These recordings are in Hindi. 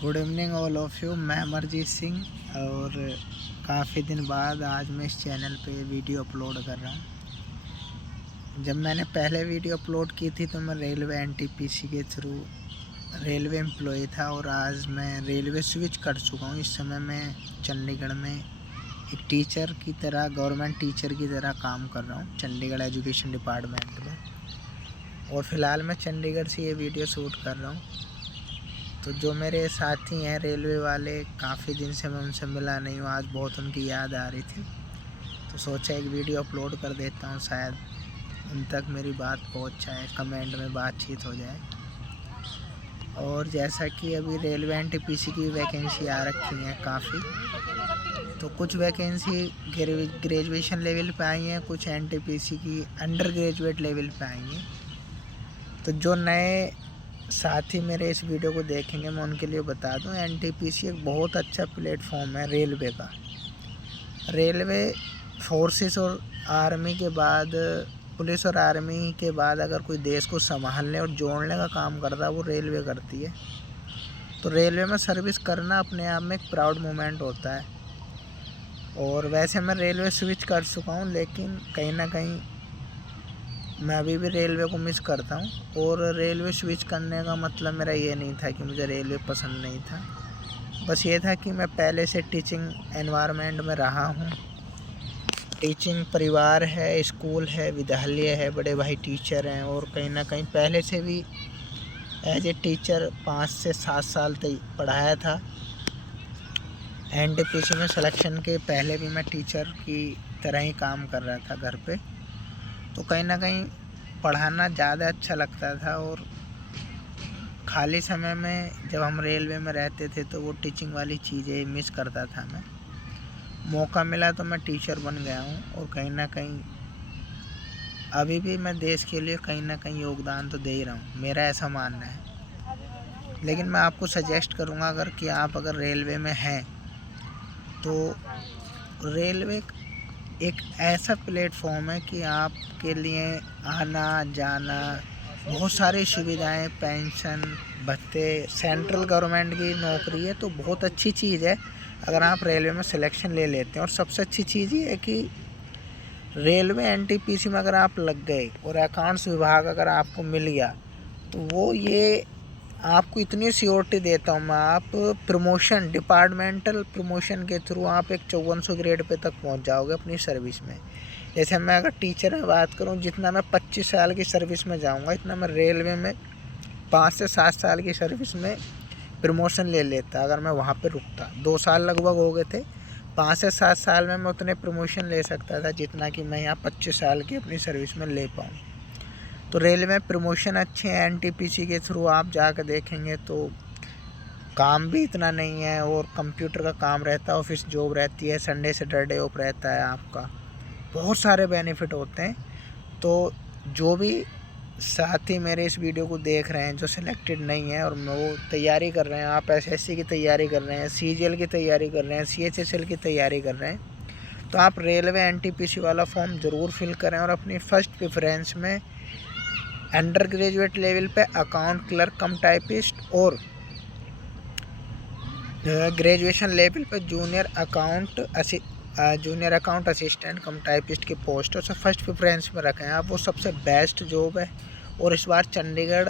Good evening all of you. मैं अमरजीत सिंह और काफ़ी दिन बाद आज मैं इस चैनल पे वीडियो अपलोड कर रहा हूँ। जब मैंने पहले वीडियो अपलोड की थी तो मैं रेलवे एनटीपीसी के थ्रू रेलवे एम्प्लॉय था और आज मैं रेलवे स्विच कर चुका हूँ। इस समय मैं चंडीगढ़ में एक टीचर की तरह, गवर्नमेंट टीचर की तरह काम कर रहा हूँ चंडीगढ़ एजुकेशन डिपार्टमेंट में। और फ़िलहाल मैं चंडीगढ़ से ये वीडियो शूट कर रहा हूँ। तो जो मेरे साथी हैं रेलवे वाले, काफ़ी दिन से मैं उनसे मिला नहीं हूँ, आज बहुत उनकी याद आ रही थी तो सोचा एक वीडियो अपलोड कर देता हूँ, शायद उन तक मेरी बात पहुँच जाए, कमेंट में बातचीत हो जाए। और जैसा कि अभी रेलवे एनटीपीसी की वैकेंसी आ रखी हैं काफ़ी, तो कुछ वैकेंसी ग्रेजुएशन लेवल पे आई हैं, कुछ एनटीपीसी की अंडर ग्रेजुएट लेवल पे आई हैं। तो जो नए साथी मेरे इस वीडियो को देखेंगे मैं उनके लिए बता दूं, एनटीपीसी एक बहुत अच्छा प्लेटफॉर्म है रेलवे का। रेलवे फोर्सेस और आर्मी के बाद, पुलिस और आर्मी के बाद अगर कोई देश को संभालने और जोड़ने का काम करता है वो रेलवे करती है। तो रेलवे में सर्विस करना अपने आप में एक प्राउड मोमेंट होता है। और वैसे मैं रेलवे स्विच कर चुका हूँ, लेकिन कहीं ना कहीं मैं अभी भी रेलवे को मिस करता हूँ। और रेलवे स्विच करने का मतलब मेरा ये नहीं था कि मुझे रेलवे पसंद नहीं था, बस ये था कि मैं पहले से टीचिंग एनवायरनमेंट में रहा हूँ। टीचिंग परिवार है, स्कूल है, विद्यालय है, बड़े भाई टीचर हैं और कहीं ना कहीं पहले से भी एज ए टीचर 5 से 7 साल तक पढ़ाया था। एनटीपीसी में सिलेक्शन के पहले भी मैं टीचर की तरह ही काम कर रहा था घर पे। तो कहीं ना कहीं पढ़ाना ज़्यादा अच्छा लगता था और खाली समय में जब हम रेलवे में रहते थे तो वो टीचिंग वाली चीज़ें मिस करता था मैं। मौका मिला तो मैं टीचर बन गया हूँ और कहीं ना कहीं अभी भी मैं देश के लिए कहीं ना कहीं योगदान तो दे ही रहा हूँ, मेरा ऐसा मानना है। लेकिन मैं आपको सजेस्ट करूँगा कि आप अगर रेलवे में हैं तो रेलवे एक ऐसा प्लेटफॉर्म है कि आपके लिए आना जाना, बहुत सारी सुविधाएं, पेंशन, भत्ते, सेंट्रल गवर्नमेंट की नौकरी है तो बहुत अच्छी चीज़ है अगर आप रेलवे में सिलेक्शन ले लेते हैं। और सबसे अच्छी चीज़ ये है कि रेलवे एनटीपीसी में अगर आप लग गए और अकाउंट्स विभाग अगर आपको मिल गया तो वो ये आपको इतनी सियोरिटी देता हूँ मैं, आप प्रमोशन, डिपार्टमेंटल प्रमोशन के थ्रू आप एक 5400 ग्रेड पे तक पहुँच जाओगे अपनी सर्विस में। जैसे मैं अगर टीचर में बात करूँ, जितना मैं 25 साल की सर्विस में जाऊँगा इतना मैं रेलवे में 5 से 7 साल की सर्विस में प्रमोशन ले लेता। अगर मैं वहाँ पे रुकता, 2 साल लगभग हो गए थे, 5 से 7 साल में मैं उतने प्रमोशन ले सकता था जितना कि मैं यहाँ 25 साल की अपनी सर्विस में ले पाऊँ। तो रेलवे में प्रमोशन अच्छे हैं, एनटीपीसी के थ्रू आप जाकर देखेंगे तो काम भी इतना नहीं है और कंप्यूटर का काम रहता है, ऑफिस जॉब रहती है, संडे सैटरडे ऑफ रहता है आपका, बहुत सारे बेनिफिट होते हैं। तो जो भी साथी मेरे इस वीडियो को देख रहे हैं जो सिलेक्टेड नहीं है और वो तैयारी कर रहे हैं, आप एसएससी की तैयारी कर रहे हैं, सीजीएल की तैयारी कर रहे हैं, सीएचएसएल की तैयारी कर रहे हैं, तो आप रेलवे एनटीपीसी वाला फॉर्म ज़रूर फिल करें और अपनी फ़र्स्ट प्रेफरेंस में अंडर ग्रेजुएट लेवल पे अकाउंट क्लर्क कम टाइपिस्ट और ग्रेजुएशन लेवल पे जूनियर अकाउंट असिस्टेंट कम टाइपिस्ट की पोस्ट है, फर्स्ट प्रेफरेंस में रखें आप। वो सबसे बेस्ट जॉब है। और इस बार चंडीगढ़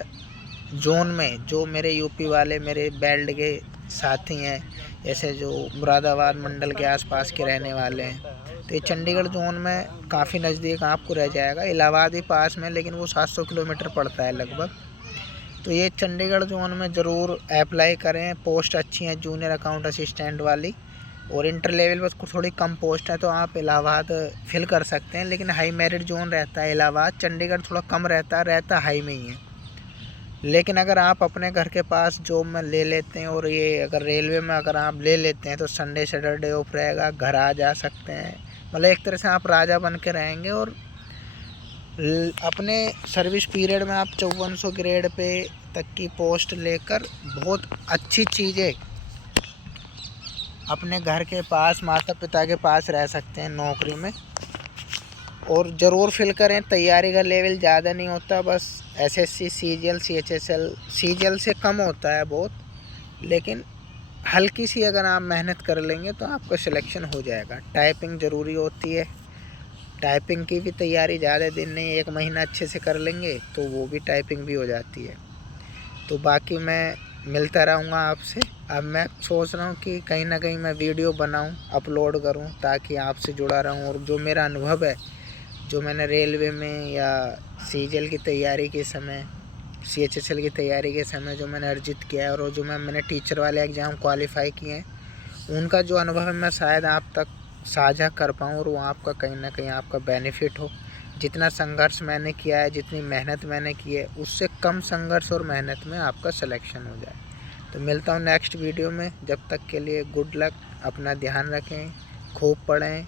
जोन में जो मेरे यूपी वाले मेरे बेल्ट के साथी हैं, जैसे जो मुरादाबाद मंडल के आसपास के रहने वाले हैं, तो ये चंडीगढ़ जोन में काफ़ी नज़दीक आपको रह जाएगा। इलाहाबाद भी पास में, लेकिन वो 700 किलोमीटर पड़ता है लगभग। तो ये चंडीगढ़ जोन में ज़रूर अप्लाई करें, पोस्ट अच्छी हैं जूनियर अकाउंट असिस्टेंट वाली। और इंटर लेवल पर थोड़ी कम पोस्ट है तो आप इलाहाबाद फिल कर सकते हैं, लेकिन हाई मेरिट जोन रहता है इलाहाबाद, चंडीगढ़ थोड़ा कम रहता हाई में ही है। लेकिन अगर आप अपने घर के पास जॉब में ले लेते हैं और ये अगर रेलवे में अगर आप ले लेते हैं तो संडे सैटरडे ऑफ रहेगा, घर आ जा सकते हैं, मतलब एक तरह से आप राजा बन के रहेंगे। और अपने सर्विस पीरियड में आप 5400 ग्रेड पे तक की पोस्ट लेकर बहुत अच्छी चीज़ें अपने घर के पास, माता पिता के पास रह सकते हैं नौकरी में। और ज़रूर फिल करें, तैयारी का लेवल ज़्यादा नहीं होता, बस एसएससी, सीजीएल, सीएचएसएल, सीजीएल से कम होता है बहुत, लेकिन हल्की सी अगर आप मेहनत कर लेंगे तो आपका सिलेक्शन हो जाएगा। टाइपिंग ज़रूरी होती है, टाइपिंग की भी तैयारी ज़्यादा दिन नहीं, 1 महीना अच्छे से कर लेंगे तो वो भी टाइपिंग भी हो जाती है। तो बाकी मैं मिलता रहूँगा आपसे। अब मैं सोच रहा हूँ कि कहीं न कहीं मैं वीडियो बनाऊँ, अपलोड करूँ, ताकि आपसे जुड़ा रहूँ, और जो मेरा अनुभव है, जो मैंने रेलवे में या सीजीएल की तैयारी के समय, सीएचएसएल की तैयारी के समय जो मैंने अर्जित किया है, और जो मैंने टीचर वाले एग्ज़ाम क्वालिफ़ाई किए हैं, उनका जो अनुभव है मैं शायद आप तक साझा कर पाऊँ, और वो आपका कहीं न कहीं आपका बेनिफिट हो। जितना संघर्ष मैंने किया है, जितनी मेहनत मैंने की है, उससे कम संघर्ष और मेहनत में आपका सिलेक्शन हो जाए। तो मिलता हूँ नेक्स्ट वीडियो में। जब तक के लिए गुड लक, अपना ध्यान रखें, खूब पढ़ें,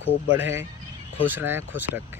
खूब बढ़ें, खुश रहें, खुश रखें।